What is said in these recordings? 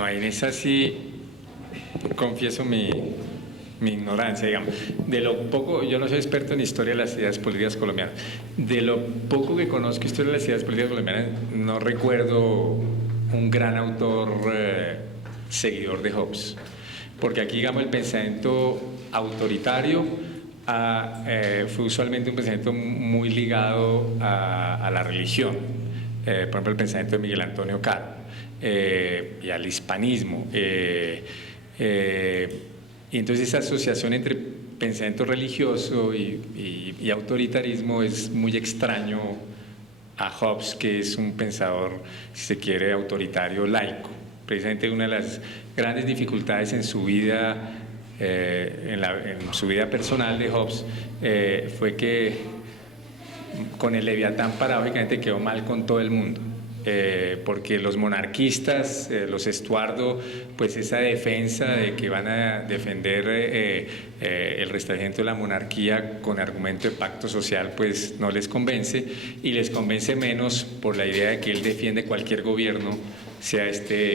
No, en esa sí confieso mi ignorancia, digamos. De lo poco, yo no soy experto en historia de las ideas políticas colombianas. De lo poco que conozco historia de las ideas políticas colombianas, no recuerdo un gran autor seguidor de Hobbes. Porque aquí, digamos, el pensamiento autoritario fue usualmente un pensamiento muy ligado a la religión. Por ejemplo, el pensamiento de Miguel Antonio Caro y al hispanismo. Y entonces esa asociación entre pensamiento religioso y autoritarismo es muy extraño a Hobbes, que es un pensador, si se quiere, autoritario laico. Precisamente una de las grandes dificultades en su vida, en su vida personal de Hobbes, fue que con el Leviatán paradójicamente quedó mal con todo el mundo. Porque los monarquistas, los Estuardo, pues esa defensa de que van a defender el restablecimiento de la monarquía con argumento de pacto social, pues no les convence, y les convence menos por la idea de que él defiende cualquier gobierno, sea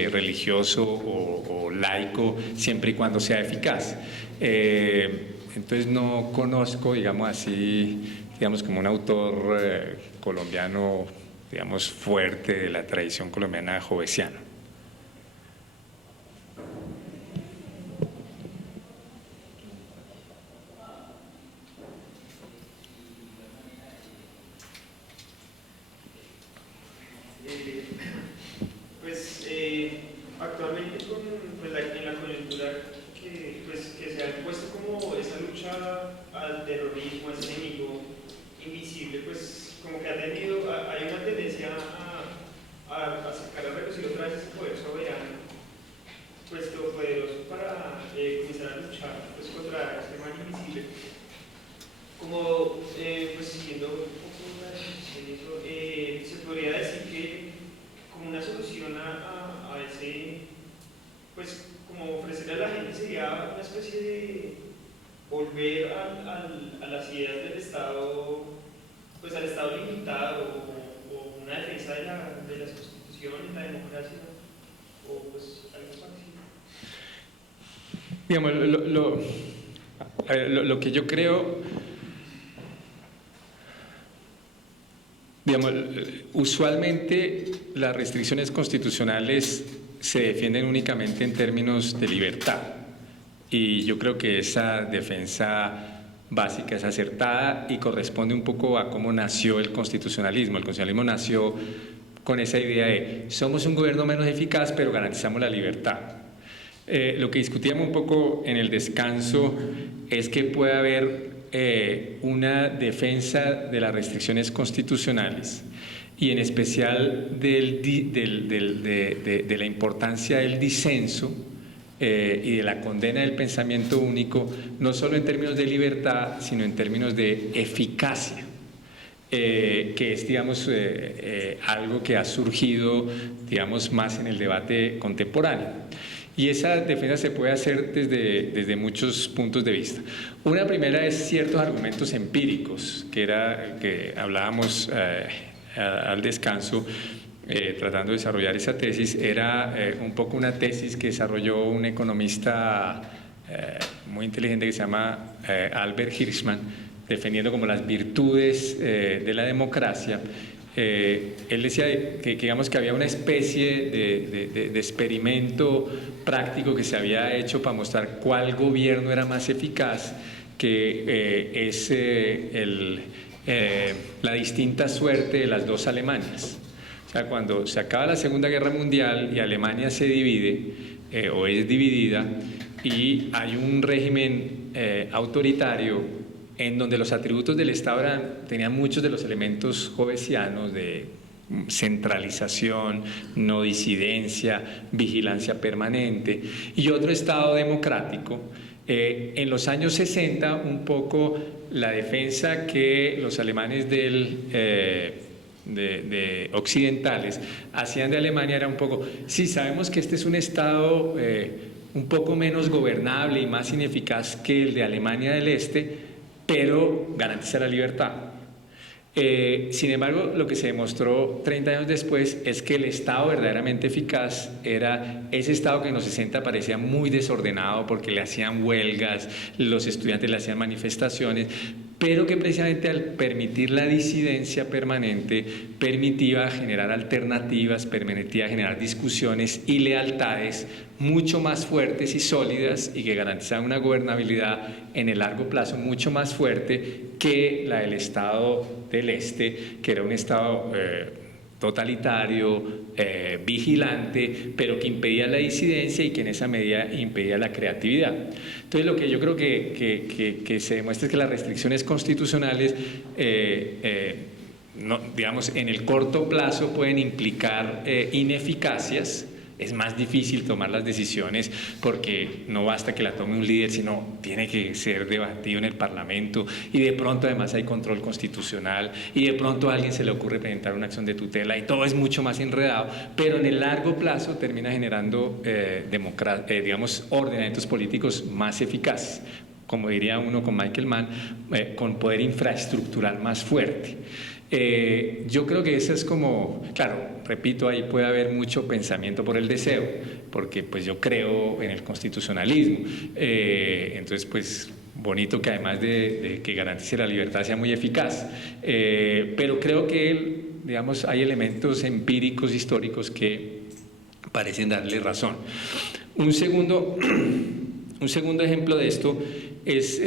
religioso o laico, siempre y cuando sea eficaz. Entonces no conozco, digamos así, digamos como un autor colombiano, digamos, fuerte de la tradición colombiana hobbesiana. Actualmente en la coyuntura que se ha impuesto como esa lucha al terrorismo, a ese enemigo invisible, pues como que hay una tendencia a sacar a reducir otra vez ese poder soberano, pues todopoderoso para comenzar a luchar pues, contra este mal invisible. Como pues siguiendo un poco la discusión, se podría decir que como una solución a ese, pues como ofrecerle a la gente sería una especie de volver a las ideas del Estado, pues al Estado limitado o una defensa de las constituciones, la democracia, o pues algo parecido. Digamos, lo que yo creo, digamos, usualmente las restricciones constitucionales se defienden únicamente en términos de libertad, y yo creo que esa defensa básica es acertada y corresponde un poco a cómo nació el constitucionalismo. El constitucionalismo nació con esa idea de somos un gobierno menos eficaz pero garantizamos la libertad. Lo que discutíamos un poco en el descanso es que puede haber una defensa de las restricciones constitucionales y en especial de la importancia del disenso y de la condena del pensamiento único, no solo en términos de libertad, sino en términos de eficacia. Que es, digamos, algo que ha surgido, digamos, más en el debate contemporáneo. Y esa defensa se puede hacer desde muchos puntos de vista. Una primera es ciertos argumentos empíricos, que hablábamos al descanso, tratando de desarrollar esa tesis. Era un poco una tesis que desarrolló un economista muy inteligente que se llama Albert Hirschman, defendiendo como las virtudes de la democracia. Él decía que digamos que había una especie de experimento práctico que se había hecho para mostrar cuál gobierno era más eficaz, que es la distinta suerte de las dos Alemanias. O sea, cuando se acaba la Segunda Guerra Mundial y Alemania se divide o es dividida y hay un régimen autoritario en donde los atributos del Estado tenían muchos de los elementos hobbesianos de centralización, no disidencia, vigilancia permanente, y otro Estado democrático. En los años 60, un poco la defensa que los alemanes occidentales hacían de Alemania era un poco, sí, sabemos que este es un Estado un poco menos gobernable y más ineficaz que el de Alemania del Este, pero garantiza la libertad. Sin embargo, lo que se demostró 30 años después es que el Estado verdaderamente eficaz era ese Estado que en los 60 parecía muy desordenado porque le hacían huelgas, los estudiantes le hacían manifestaciones, pero que precisamente al permitir la disidencia permanente permitía generar alternativas, permitía generar discusiones y lealtades mucho más fuertes y sólidas y que garantizaban una gobernabilidad en el largo plazo mucho más fuerte que la del Estado del Este, que era un Estado totalitario, vigilante, pero que impedía la disidencia y que en esa medida impedía la creatividad. Entonces, lo que yo creo que se demuestra es que las restricciones constitucionales, no, digamos, en el corto plazo pueden implicar ineficacias. Es más difícil tomar las decisiones porque no basta que la tome un líder, sino tiene que ser debatido en el Parlamento y de pronto además hay control constitucional y de pronto a alguien se le ocurre presentar una acción de tutela y todo es mucho más enredado, pero en el largo plazo termina generando digamos, ordenamientos políticos más eficaces, como diría uno con Michael Mann, con poder infraestructural más fuerte. Yo creo que eso es como, claro, repito, ahí puede haber mucho pensamiento por el deseo, porque pues yo creo en el constitucionalismo, entonces pues bonito que además de que garantice la libertad sea muy eficaz, pero creo que, digamos, hay elementos empíricos históricos que parecen darle razón. Un segundo ejemplo de esto es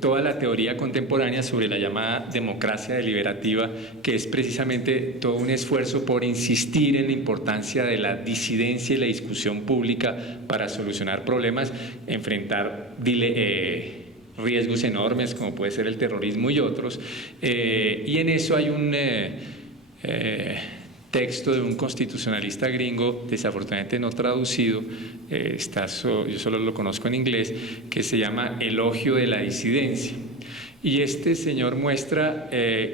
toda la teoría contemporánea sobre la llamada democracia deliberativa, que es precisamente todo un esfuerzo por insistir en la importancia de la disidencia y la discusión pública para solucionar problemas, enfrentar riesgos enormes como puede ser el terrorismo y otros, y en eso hay un texto de un constitucionalista gringo, desafortunadamente no traducido, yo solo lo conozco en inglés, que se llama Elogio de la disidencia. Y este señor muestra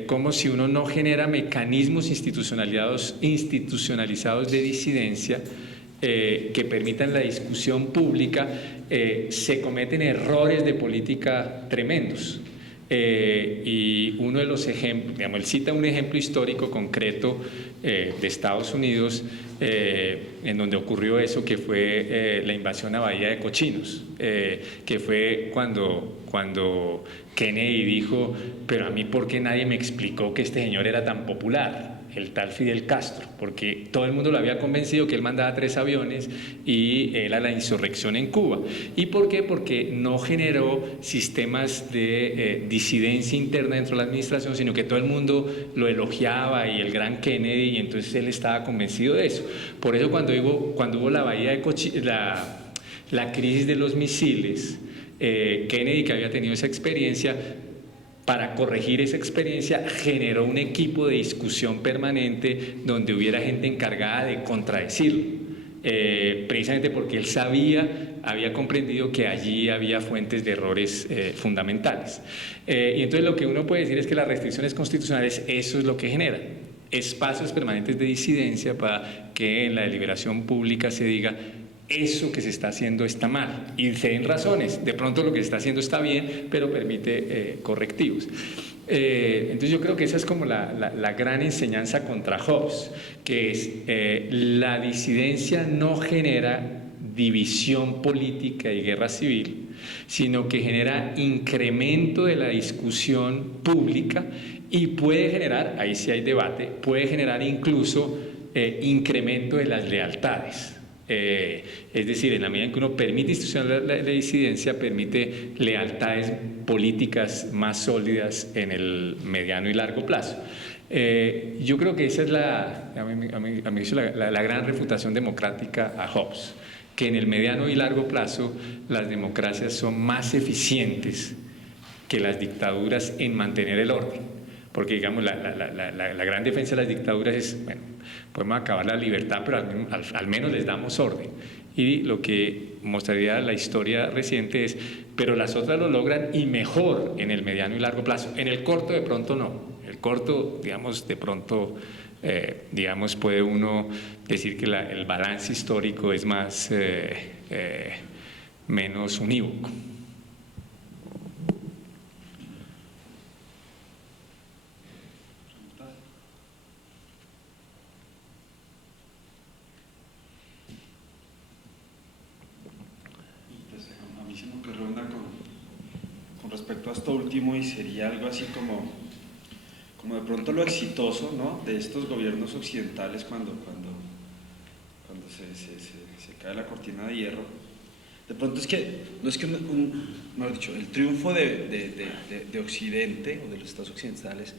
cómo si uno no genera mecanismos institucionalizados de disidencia que permitan la discusión pública, se cometen errores de política tremendos. Y uno de los ejemplos, digamos, él cita un ejemplo histórico concreto de Estados Unidos en donde ocurrió eso, que fue la invasión a Bahía de Cochinos, que fue cuando Kennedy dijo, pero a mí ¿por qué nadie me explicó que este señor era tan popular? El tal Fidel Castro, porque todo el mundo lo había convencido que él mandaba 3 aviones y era la insurrección en Cuba. ¿Y por qué? Porque no generó sistemas de disidencia interna dentro de la administración, sino que todo el mundo lo elogiaba y el gran Kennedy, y entonces él estaba convencido de eso. Por eso cuando hubo la bahía de la crisis de los misiles, Kennedy, que había tenido esa experiencia, para corregir esa experiencia generó un equipo de discusión permanente donde hubiera gente encargada de contradecirlo, precisamente porque él había comprendido que allí había fuentes de errores fundamentales. Y entonces lo que uno puede decir es que las restricciones constitucionales, eso es lo que generan, espacios permanentes de disidencia para que en la deliberación pública se diga eso que se está haciendo está mal y se den razones, de pronto lo que se está haciendo está bien, pero permite correctivos. Entonces yo creo que esa es como la gran enseñanza contra Hobbes, que es la disidencia no genera división política y guerra civil, sino que genera incremento de la discusión pública y puede generar, ahí sí hay debate, puede generar incluso incremento de las lealtades. Es decir, en la medida en que uno permite institucionalizar la disidencia, permite lealtades políticas más sólidas en el mediano y largo plazo. Yo creo que esa es la gran refutación democrática a Hobbes, que en el mediano y largo plazo las democracias son más eficientes que las dictaduras en mantener el orden. Porque, digamos, la gran defensa de las dictaduras es, bueno, podemos acabar la libertad, pero al menos les damos orden. Y lo que mostraría la historia reciente es, pero las otras lo logran y mejor en el mediano y largo plazo. En el corto, de pronto, no. En el corto, digamos, de pronto, digamos, puede uno decir que el balance histórico es menos unívoco. se me ocurrió una con respecto a esto último, y sería algo así como de pronto lo exitoso, ¿no?, de estos gobiernos occidentales cuando se cae la cortina de hierro. De pronto es que, no es que mejor dicho, el triunfo de Occidente o de los estados occidentales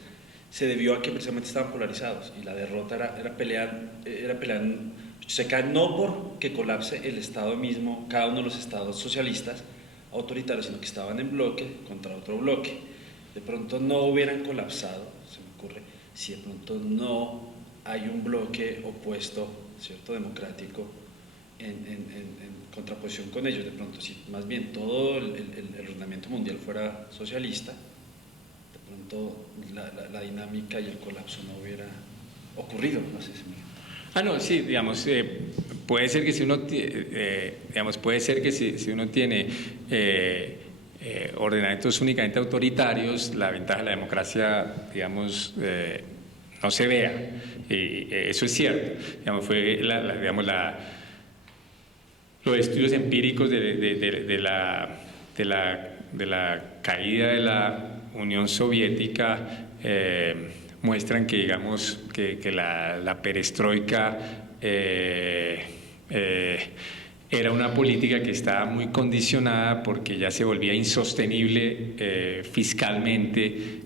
se debió a que precisamente estaban polarizados, y la derrota era pelear, se cae no porque colapse el estado mismo, cada uno de los estados socialistas autoritarios, sino que estaban en bloque contra otro bloque. De pronto no hubieran colapsado, se me ocurre, si de pronto no hay un bloque opuesto, ¿cierto?, democrático, en contraposición con ellos. De pronto, si más bien todo el ordenamiento mundial fuera socialista, de pronto la dinámica y el colapso no hubiera ocurrido. No sé si no, sí, digamos, puede ser que si uno, puede ser que si uno tiene ordenamientos únicamente autoritarios, la ventaja de la democracia, digamos, no se vea. Y eso es cierto. Digamos, fue los estudios empíricos de la caída de la Unión Soviética muestran que, digamos, que la perestroika era una política que estaba muy condicionada porque ya se volvía insostenible fiscalmente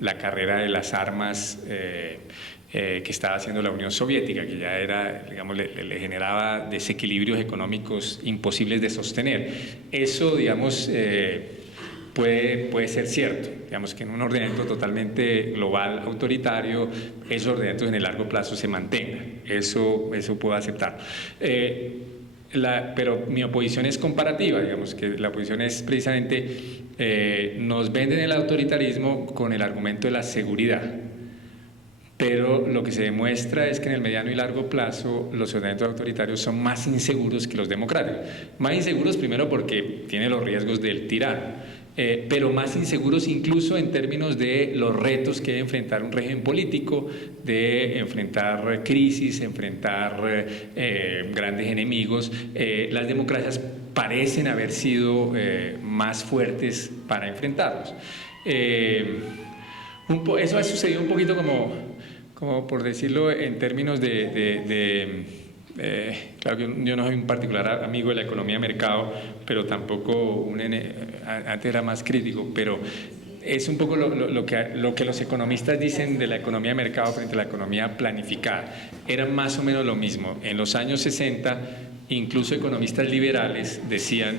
la carrera de las armas que estaba haciendo la Unión Soviética, que ya era, digamos, le generaba desequilibrios económicos imposibles de sostener. Eso, digamos, puede ser cierto, digamos que en un ordenamiento totalmente global, autoritario, esos ordenamientos en el largo plazo se mantengan, eso puedo aceptar. Pero mi oposición es comparativa, digamos que la oposición es precisamente, nos venden el autoritarismo con el argumento de la seguridad, pero lo que se demuestra es que en el mediano y largo plazo los ordenamientos autoritarios son más inseguros que los democráticos. Más inseguros primero porque tiene los riesgos del tirano, pero más inseguros incluso en términos de los retos que debe enfrentar un régimen político, de enfrentar crisis, enfrentar grandes enemigos. Las democracias parecen haber sido más fuertes para enfrentarlos. Eso ha sucedido un poquito como por decirlo en términos claro que yo no soy un particular amigo de la economía de mercado, pero tampoco antes era más crítico, pero es un poco lo que los economistas dicen de la economía de mercado frente a la economía planificada. Era más o menos lo mismo. En los años 60, incluso economistas liberales decían: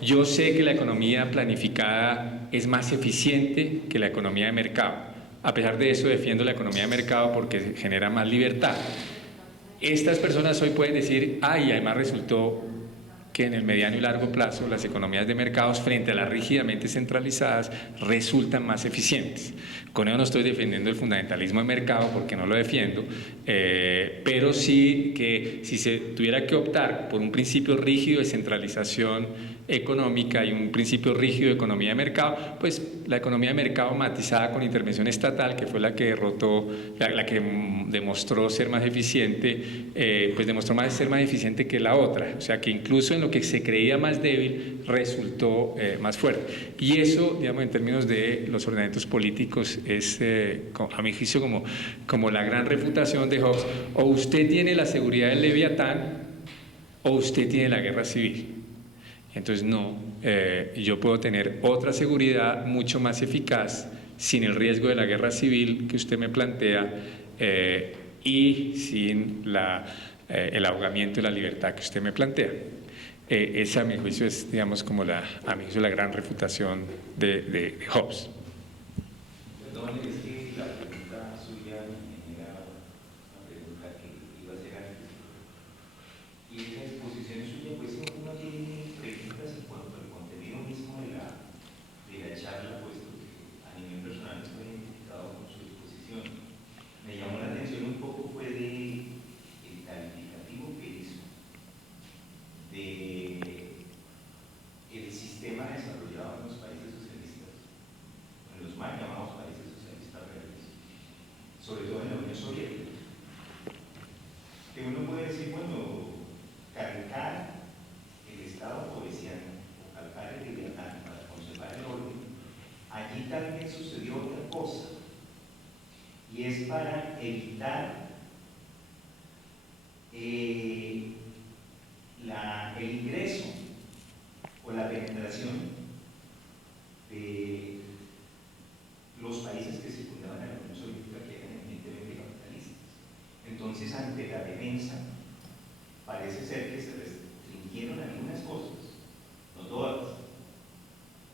yo sé que la economía planificada es más eficiente que la economía de mercado. A pesar de eso, defiendo la economía de mercado porque genera más libertad. Estas personas hoy pueden decir: y además resultó que en el mediano y largo plazo las economías de mercados frente a las rígidamente centralizadas resultan más eficientes. Con ello no estoy defendiendo el fundamentalismo de mercado porque no lo defiendo, pero sí que si se tuviera que optar por un principio rígido de centralización económica y un principio rígido de economía de mercado, pues la economía de mercado matizada con intervención estatal, que fue la que derrotó, la que demostró ser más eficiente, pues demostró ser más eficiente que la otra. O sea que incluso en lo que se creía más débil resultó más fuerte. Y eso, digamos, en términos de los ordenamientos políticos es, a mi juicio, como la gran refutación de Hobbes: o usted tiene la seguridad del Leviatán o usted tiene la guerra civil. Entonces yo puedo tener otra seguridad mucho más eficaz sin el riesgo de la guerra civil que usted me plantea y sin el ahogamiento de la libertad que usted me plantea. Esa, a mi juicio, es, digamos, como a mi juicio, la gran refutación de Hobbes. Perdón, es que la pregunta suya me genera una pregunta que iba a ser antes. Y esa exposición suya, pues uno tiene preguntas en cuanto al contenido mismo de la charla, puesto que a nivel personal estoy identificado con su exposición. Me llamó la atención un poco fue el calificativo que hizo de el sistema desarrollado en los países socialistas, en los mal llamados países socialistas reales, sobre todo en la Unión Soviética, que uno puede decir, bueno, calcar el Estado poblaciano, o calcar y es para evitar el ingreso o la penetración de los países que se fundaban en la Unión Soviética, que eran eminentemente capitalistas. Entonces, ante la defensa, parece ser que se restringieron algunas cosas, no todas.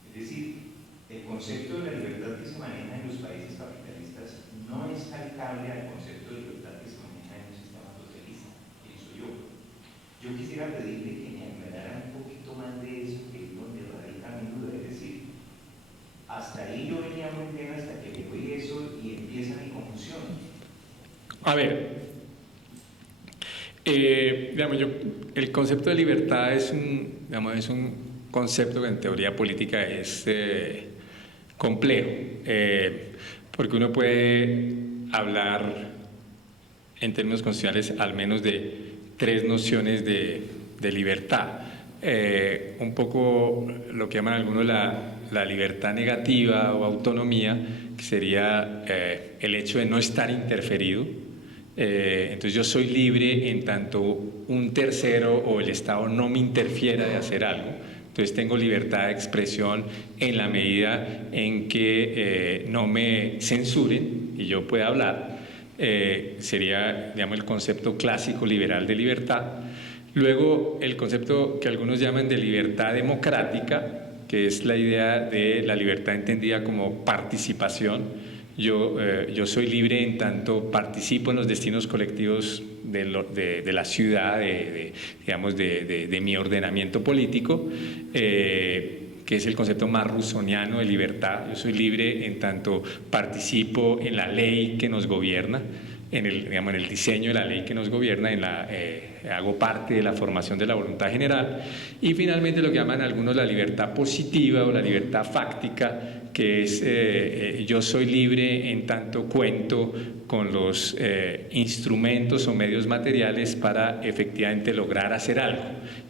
Es decir, el concepto de la libertad que se maneja en los países capitalistas no es calcable al concepto de libertad que se maneja en un sistema socialista, pienso yo. Yo quisiera pedirle que me aclararan un poquito más de eso, que es donde radica mi duda. Es decir, hasta ahí yo venía muy bien hasta que llegó y eso y empieza mi confusión. A ver, digamos, el concepto de libertad es un concepto que en teoría política es complejo, porque uno puede hablar en términos constitucionales al menos de tres nociones de libertad. Un poco lo que llaman algunos la libertad negativa o autonomía, que sería el hecho de no estar interferido. Entonces yo soy libre en tanto un tercero o el Estado no me interfiera de hacer algo. Entonces tengo libertad de expresión en la medida en que no me censuren y yo pueda hablar. Sería, digamos, el concepto clásico liberal de libertad. Luego el concepto que algunos llaman de libertad democrática, que es la idea de la libertad entendida como participación. Yo soy libre en tanto participo en los destinos colectivos de la ciudad, digamos, de mi ordenamiento político, que es el concepto más rusoniano de libertad. Yo soy libre en tanto participo en la ley que nos gobierna, en el diseño de la ley que nos gobierna, hago parte de la formación de la voluntad general. Y finalmente lo que llaman algunos la libertad positiva o la libertad fáctica, que es yo soy libre en tanto cuento con los instrumentos o medios materiales para efectivamente lograr hacer algo.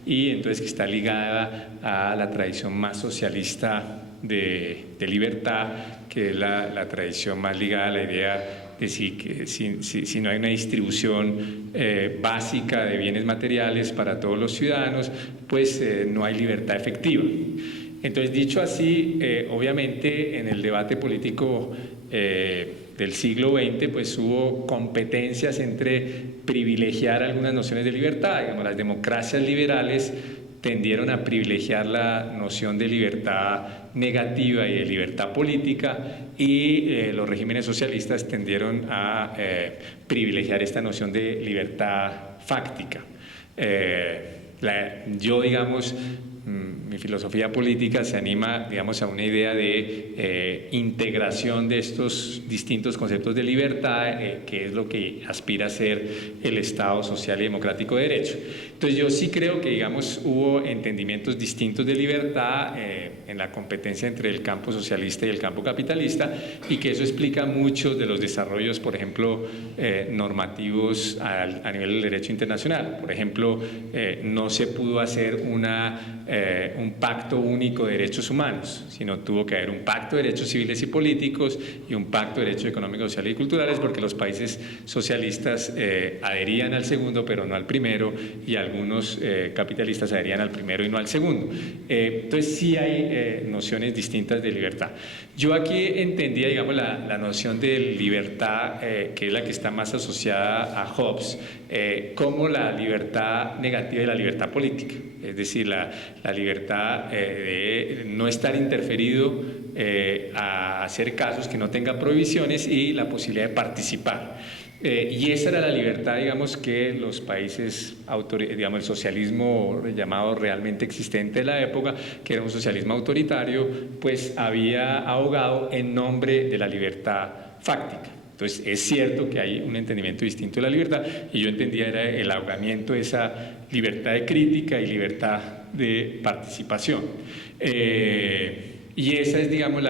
Y entonces que está ligada a la tradición más socialista de libertad, que es la tradición más ligada a la idea de que si no hay una distribución básica de bienes materiales para todos los ciudadanos, pues no hay libertad efectiva. Entonces, dicho así, obviamente en el debate político del siglo XX, pues hubo competencias entre privilegiar algunas nociones de libertad. Digamos, las democracias liberales tendieron a privilegiar la noción de libertad negativa y de libertad política, y los regímenes socialistas tendieron a privilegiar esta noción de libertad fáctica. Yo, digamos, mi filosofía política se anima, digamos, a una idea de integración de estos distintos conceptos de libertad, que es lo que aspira a ser el Estado social y democrático de derecho. Entonces yo sí creo que, digamos, hubo entendimientos distintos de libertad en la competencia entre el campo socialista y el campo capitalista, y que eso explica muchos de los desarrollos, por ejemplo, normativos a nivel del derecho internacional. Por ejemplo, no se pudo hacer un pacto único de derechos humanos, sino tuvo que haber un pacto de derechos civiles y políticos y un pacto de derechos económicos, sociales y culturales, porque los países socialistas adherían al segundo pero no al primero, y algunos capitalistas adherían al primero y no al segundo. Entonces sí hay nociones distintas de libertad. Yo aquí entendía, digamos, la noción de libertad, que es la que está más asociada a Hobbes, como la libertad negativa y la libertad política, es decir, la libertad de no estar interferido a hacer casos, que no tenga prohibiciones, y la posibilidad de participar. Y esa era la libertad, digamos, que los países, digamos, el socialismo llamado realmente existente de la época, que era un socialismo autoritario, pues había ahogado en nombre de la libertad fáctica. Entonces es cierto que hay un entendimiento distinto de la libertad, y yo entendía era el ahogamiento de esa libertad de crítica y libertad de participación. Y esa es, digamos,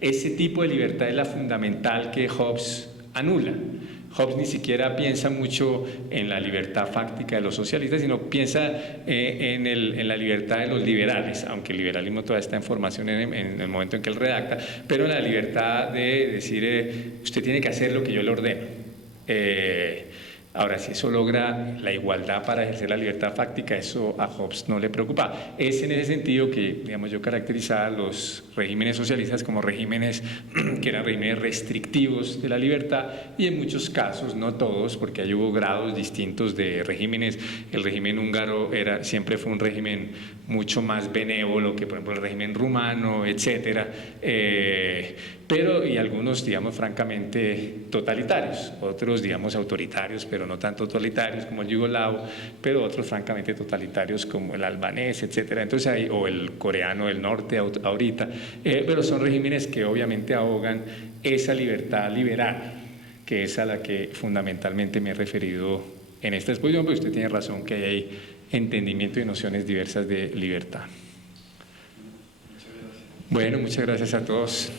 ese tipo de libertad es la fundamental que Hobbes anula. Hobbes ni siquiera piensa mucho en la libertad fáctica de los socialistas, sino piensa en la libertad de los liberales, aunque el liberalismo todavía está en formación en el momento en que él redacta, pero en la libertad de decir, usted tiene que hacer lo que yo le ordeno. Ahora, si eso logra la igualdad para ejercer la libertad fáctica, eso a Hobbes no le preocupa. Es en ese sentido que, digamos, yo caracterizaba los regímenes socialistas como regímenes que eran regímenes restrictivos de la libertad, y en muchos casos, no todos, porque ahí hubo grados distintos de regímenes. El régimen húngaro siempre fue un régimen mucho más benévolo que, por ejemplo, el régimen rumano, etcétera. Pero, y algunos, digamos, francamente totalitarios, otros, digamos, autoritarios, pero no tan totalitarios como el yugoslavo, pero otros francamente totalitarios como el albanés, etcétera. Entonces hay, o el coreano del norte ahorita, pero son regímenes que obviamente ahogan esa libertad liberal, que es a la que fundamentalmente me he referido en esta exposición, pero usted tiene razón que hay entendimiento y nociones diversas de libertad. Bueno, muchas gracias a todos.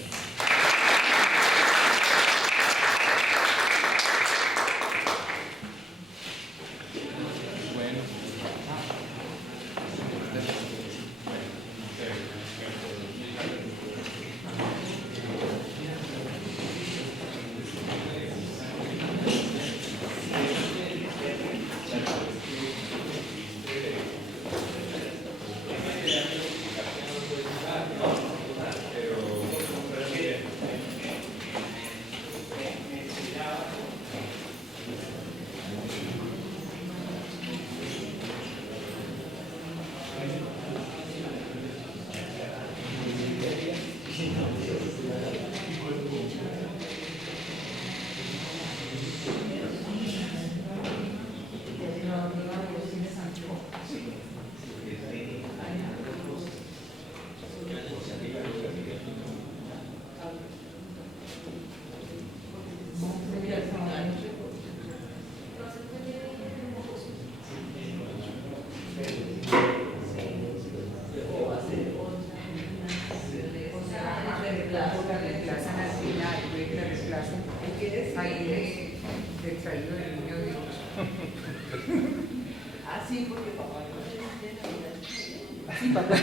Sí, papá.